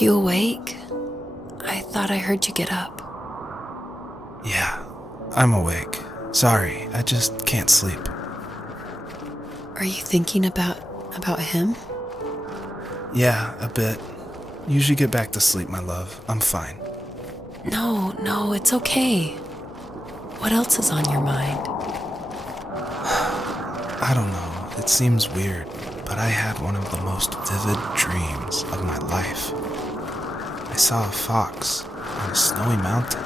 you awake? I thought I heard you get up. Yeah, I'm awake. Sorry, I just can't sleep. Are you thinking about him? Yeah, a bit. Usually get back to sleep, my love. I'm fine. No, it's okay. What else is on your mind? I don't know. It seems weird, but I had one of the most vivid dreams of my life. I saw a fox on a snowy mountain,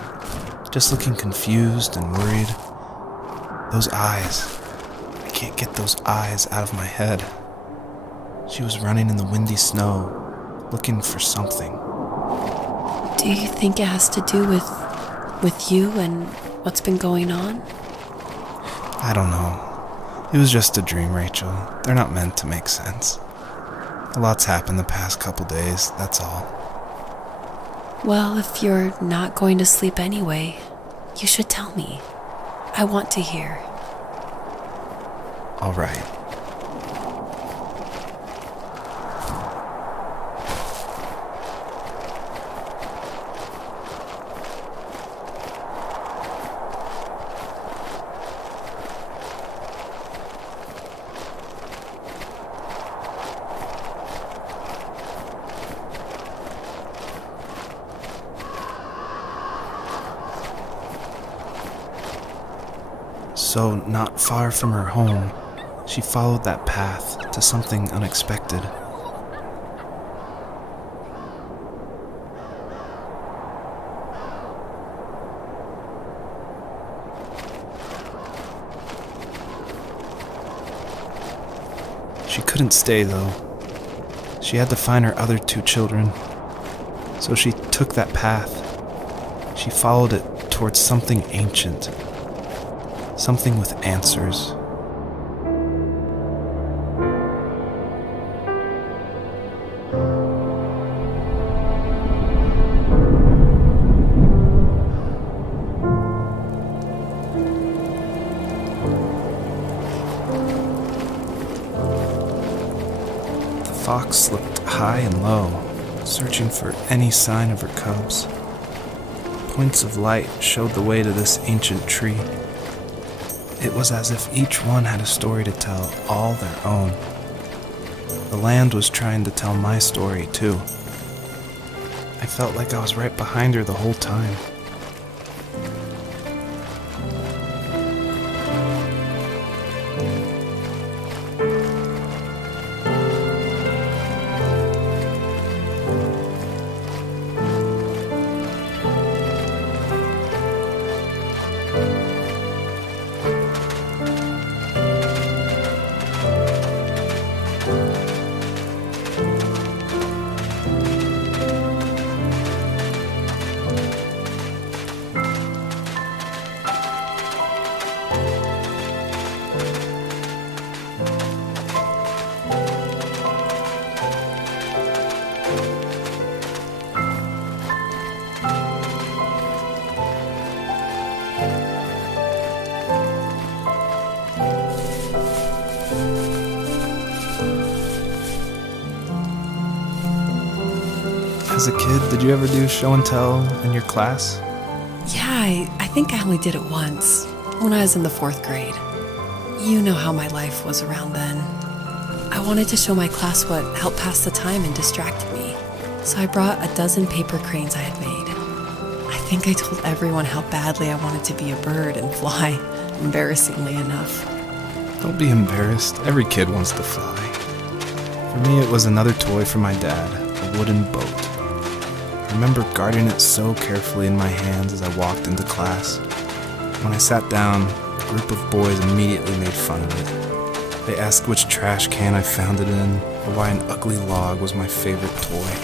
just looking confused and worried. Those eyes. I can't get those eyes out of my head. She was running in the windy snow, looking for something. Do you think it has to do with you and what's been going on? I don't know. It was just a dream, Rachel. They're not meant to make sense. A lot's happened the past couple days, that's all. Well, if you're not going to sleep anyway, you should tell me. I want to hear. All right. So, not far from her home, she followed that path to something unexpected. She couldn't stay, though. She had to find her other 2 children. So she took that path. She followed it towards something ancient. Something with answers. The fox looked high and low, searching for any sign of her cubs. Points of light showed the way to this ancient tree. It was as if each one had a story to tell, all their own. The land was trying to tell my story, too. I felt like I was right behind her the whole time. As a kid, did you ever do show and tell in your class? Yeah, I think I only did it once, when I was in the 4th grade. You know how my life was around then. I wanted to show my class what helped pass the time and distracted me, so I brought a dozen paper cranes I had made. I think I told everyone how badly I wanted to be a bird and fly, embarrassingly enough. Don't be embarrassed. Every kid wants to fly. For me, it was another toy from my dad, a wooden boat. I remember guarding it so carefully in my hands as I walked into class. When I sat down, a group of boys immediately made fun of it. They asked which trash can I found it in, or why an ugly log was my favorite toy.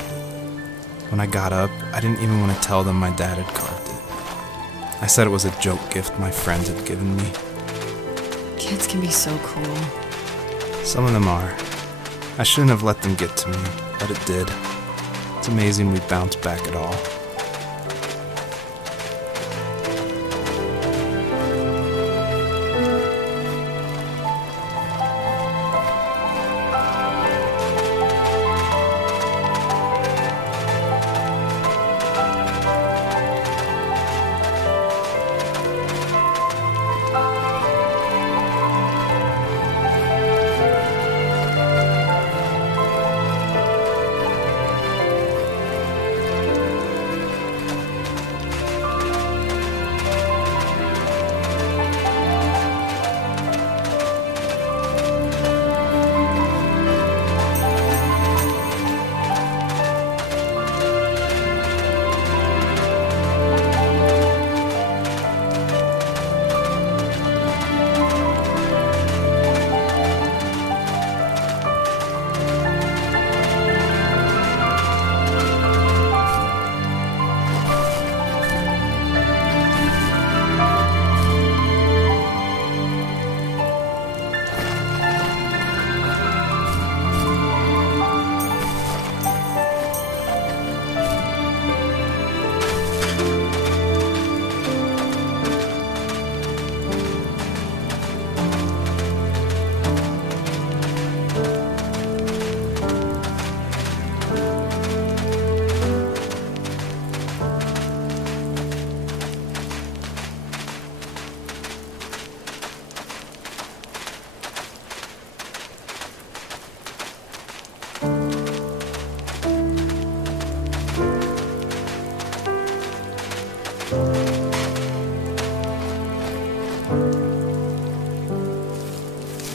When I got up, I didn't even want to tell them my dad had carved it. I said it was a joke gift my friends had given me. Kids can be so cruel. Some of them are. I shouldn't have let them get to me, but it did. It's amazing we bounced back at all.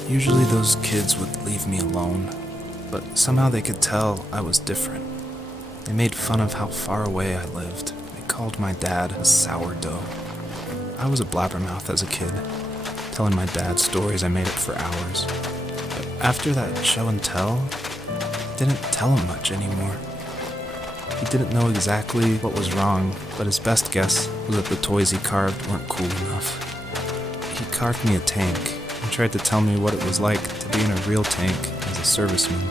Usually those kids would leave me alone, but somehow they could tell I was different. They made fun of how far away I lived. They called my dad a sourdough. I was a blabbermouth as a kid, telling my dad stories I made up for hours. But after that show and tell, I didn't tell him much anymore. He didn't know exactly what was wrong, but his best guess was that the toys he carved weren't cool enough. He carved me a tank and tried to tell me what it was like to be in a real tank as a serviceman.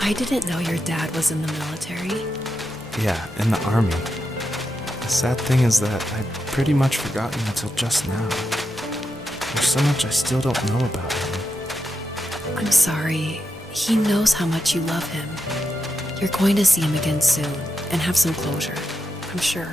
I didn't know your dad was in the military. Yeah, in the army. The sad thing is that I'd pretty much forgotten until just now. There's so much I still don't know about him. I'm sorry. He knows how much you love him. You're going to see him again soon and have some closure, I'm sure.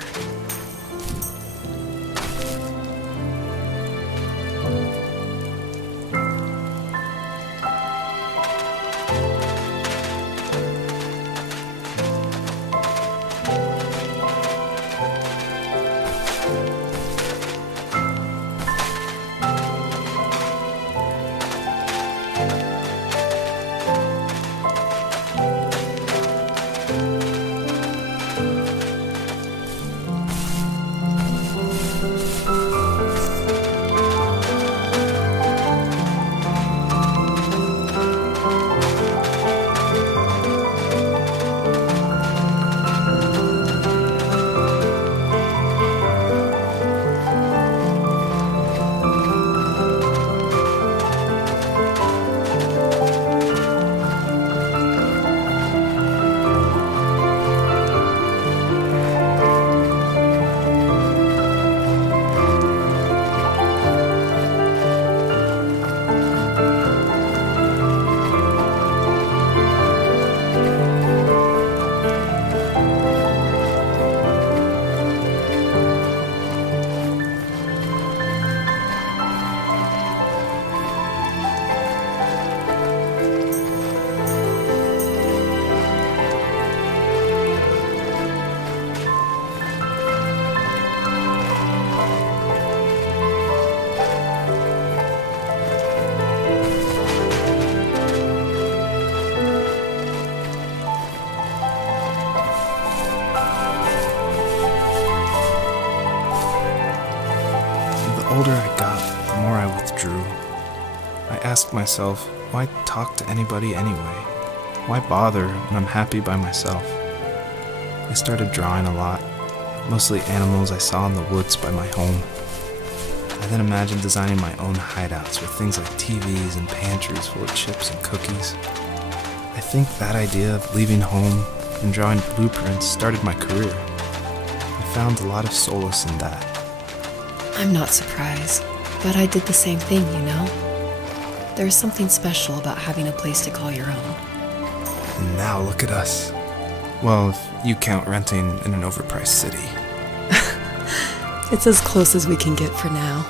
The older I got, the more I withdrew. I asked myself, why talk to anybody anyway? Why bother when I'm happy by myself? I started drawing a lot, mostly animals I saw in the woods by my home. I then imagined designing my own hideouts with things like TVs and pantries full of chips and cookies. I think that idea of leaving home and drawing blueprints started my career. I found a lot of solace in that. I'm not surprised, but I did the same thing, you know? There's something special about having a place to call your own. And now look at us. Well, if you count renting in an overpriced city. It's as close as we can get for now.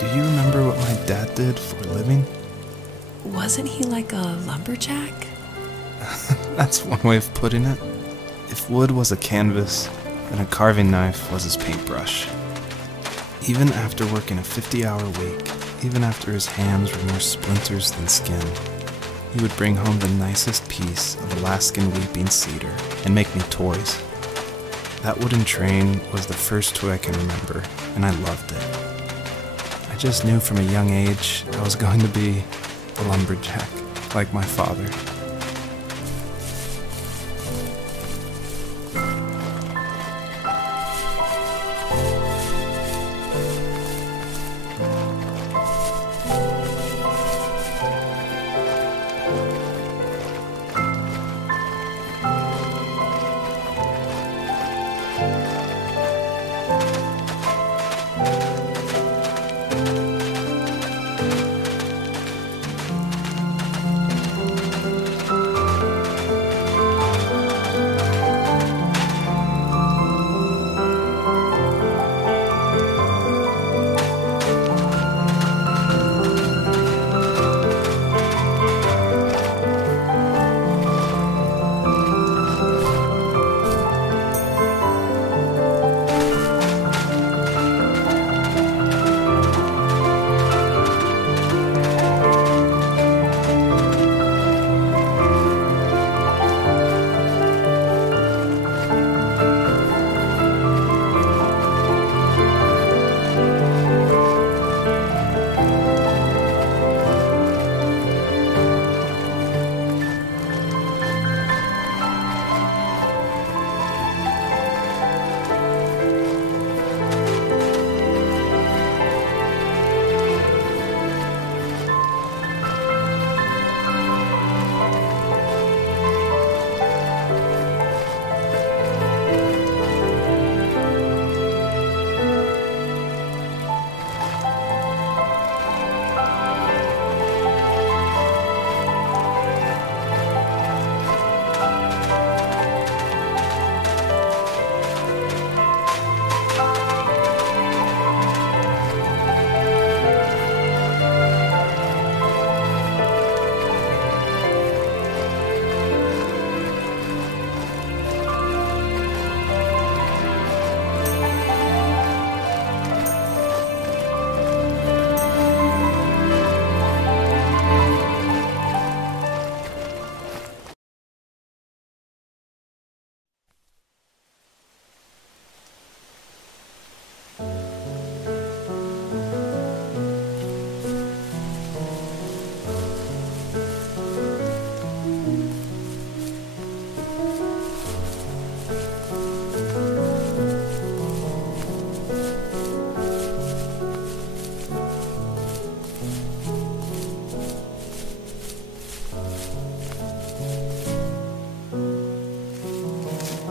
Do you remember what my dad did for a living? Wasn't he like a lumberjack? That's one way of putting it. If wood was a canvas, then a carving knife was his paintbrush. Even after working a 50-hour week, even after his hands were more splinters than skin, he would bring home the nicest piece of Alaskan weeping cedar and make me toys. That wooden train was the first toy I can remember, and I loved it. I just knew from a young age I was going to be a lumberjack, like my father.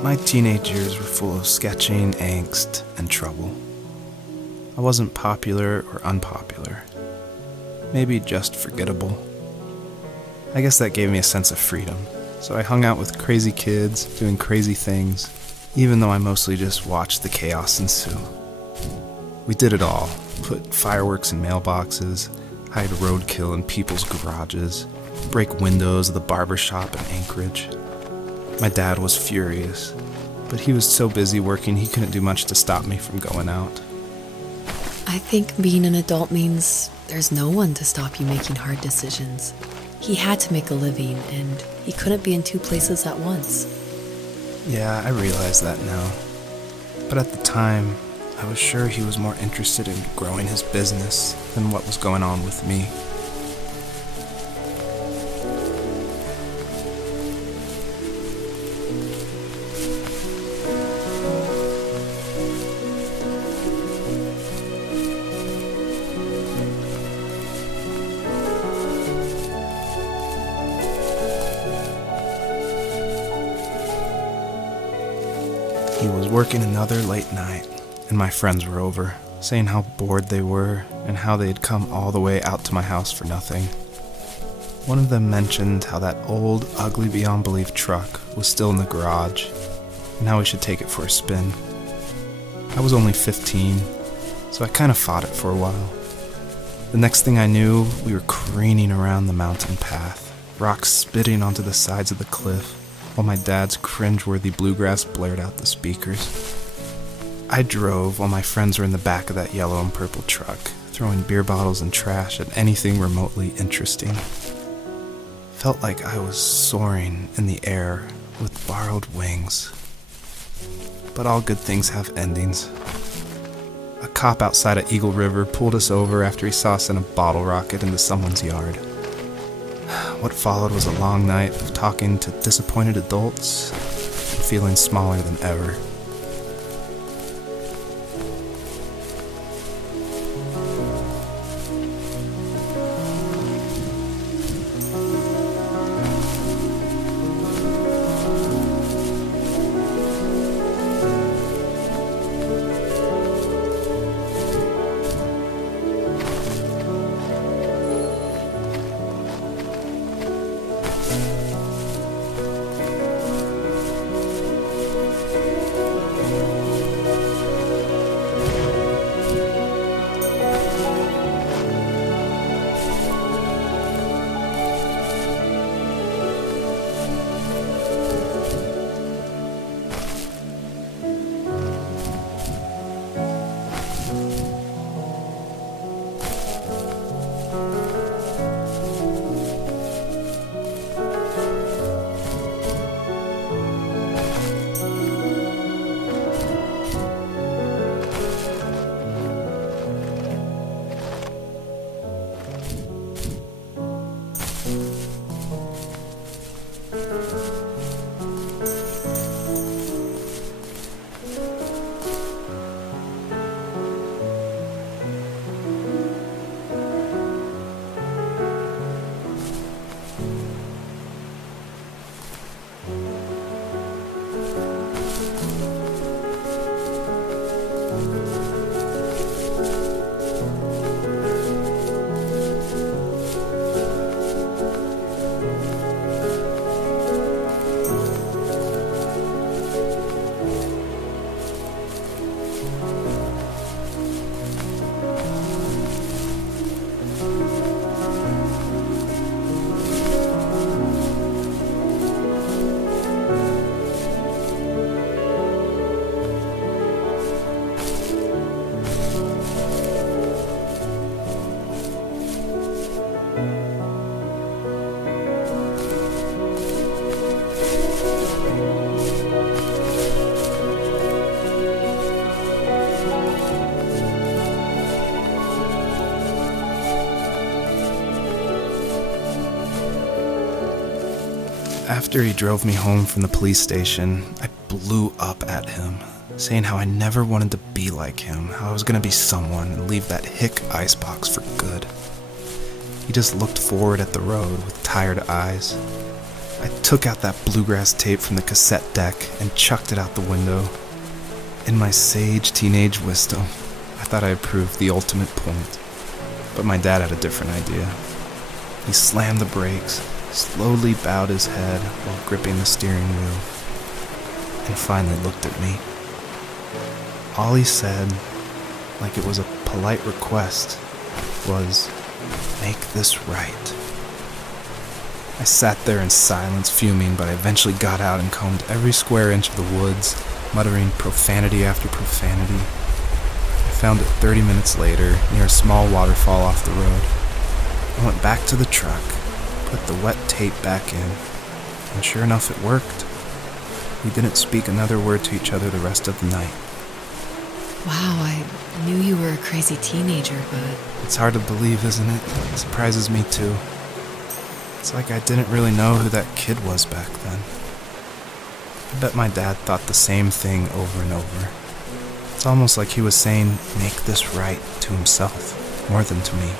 My teenage years were full of sketching, angst, and trouble. I wasn't popular or unpopular. Maybe just forgettable. I guess that gave me a sense of freedom, so I hung out with crazy kids, doing crazy things, even though I mostly just watched the chaos ensue. We did it all. Put fireworks in mailboxes, hide roadkill in people's garages, break windows of the barber shop in Anchorage. My dad was furious, but he was so busy working he couldn't do much to stop me from going out. I think being an adult means there's no one to stop you making hard decisions. He had to make a living, and he couldn't be in two places at once. Yeah, I realize that now. But at the time, I was sure he was more interested in growing his business than what was going on with me. He was working another late night, and my friends were over, saying how bored they were and how they had come all the way out to my house for nothing. One of them mentioned how that old, ugly beyond belief truck was still in the garage, and how we should take it for a spin. I was only 15, so I kind of fought it for a while. The next thing I knew, we were careening around the mountain path, rocks spitting onto the sides of the cliff, while my dad's cringeworthy bluegrass blared out the speakers. I drove while my friends were in the back of that yellow and purple truck, throwing beer bottles and trash at anything remotely interesting. Felt felt like I was soaring in the air with borrowed wings. But all good things have endings. A cop outside of Eagle River pulled us over after he saw us send a bottle rocket into someone's yard. What followed was a long night of talking to disappointed adults and feeling smaller than ever. After he drove me home from the police station, I blew up at him, saying how I never wanted to be like him, how I was going to be someone and leave that hick icebox for good. He just looked forward at the road with tired eyes. I took out that bluegrass tape from the cassette deck and chucked it out the window. In my sage teenage wisdom, I thought I had proved the ultimate point, but my dad had a different idea. He slammed the brakes, slowly bowed his head while gripping the steering wheel, and finally looked at me. All he said, like it was a polite request, was, "Make this right." I sat there in silence, fuming, but I eventually got out and combed every square inch of the woods, muttering profanity after profanity. I found it 30 minutes later, near a small waterfall off the road. I went back to the truck, put the wet tape back in, and sure enough it worked. We didn't speak another word to each other the rest of the night. Wow, I knew you were a crazy teenager, but... It's hard to believe, isn't it? It surprises me too. It's like I didn't really know who that kid was back then. I bet my dad thought the same thing over and over. It's almost like he was saying, "Make this right," to himself, more than to me.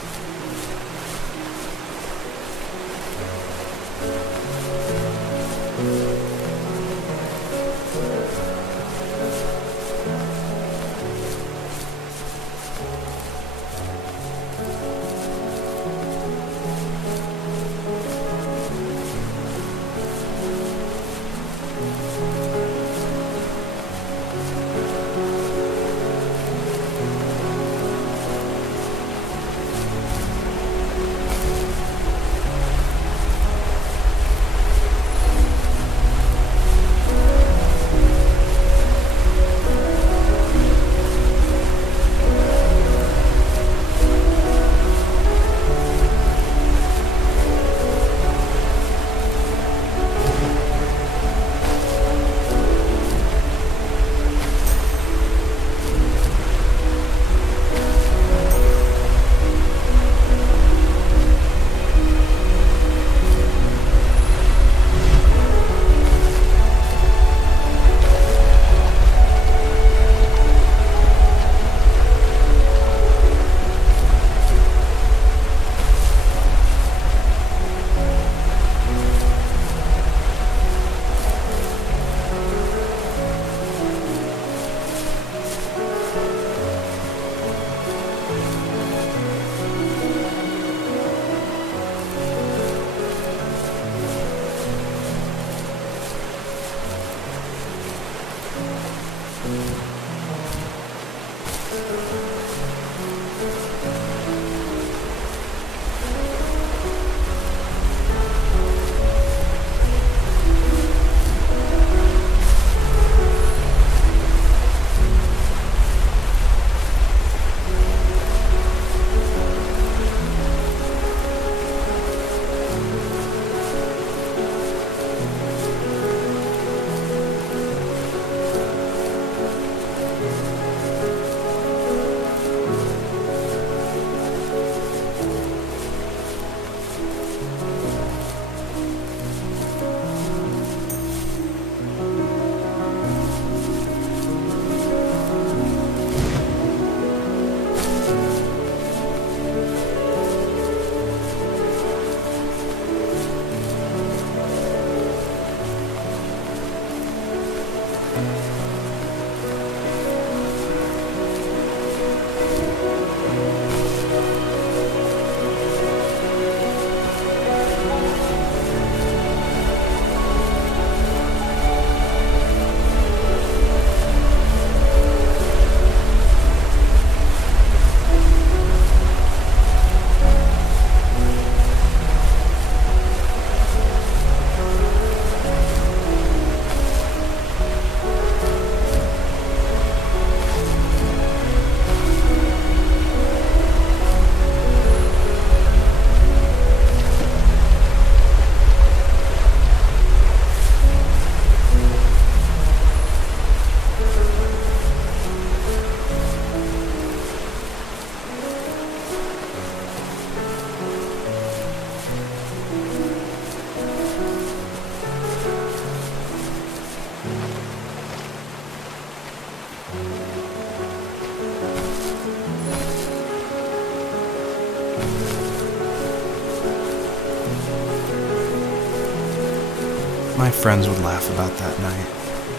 My friends would laugh about that night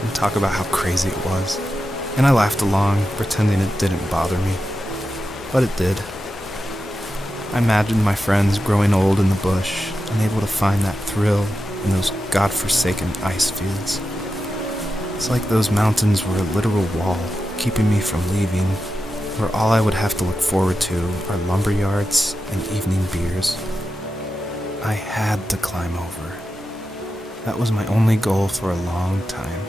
and talk about how crazy it was, and I laughed along, pretending it didn't bother me. But it did. I imagined my friends growing old in the bush, unable to find that thrill in those godforsaken ice fields. It's like those mountains were a literal wall, keeping me from leaving, where all I would have to look forward to are lumber yards and evening beers. I had to climb over. That was my only goal for a long time.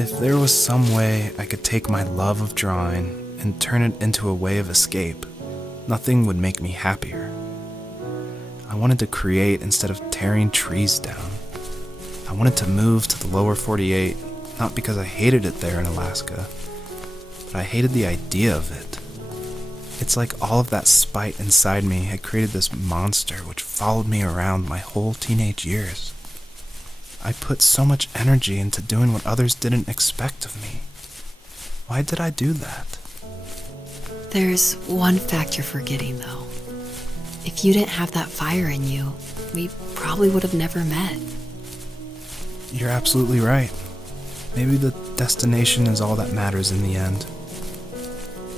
If there was some way I could take my love of drawing and turn it into a way of escape, nothing would make me happier. I wanted to create instead of tearing trees down. I wanted to move to the lower 48, not because I hated it there in Alaska, but I hated the idea of it. It's like all of that spite inside me had created this monster which followed me around my whole teenage years. I put so much energy into doing what others didn't expect of me. Why did I do that? There's one fact you're forgetting, though. If you didn't have that fire in you, we probably would have never met. You're absolutely right. Maybe the destination is all that matters in the end.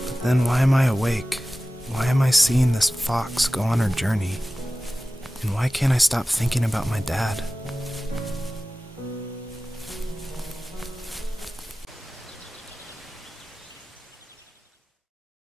But then why am I awake? Why am I seeing this fox go on her journey? And why can't I stop thinking about my dad?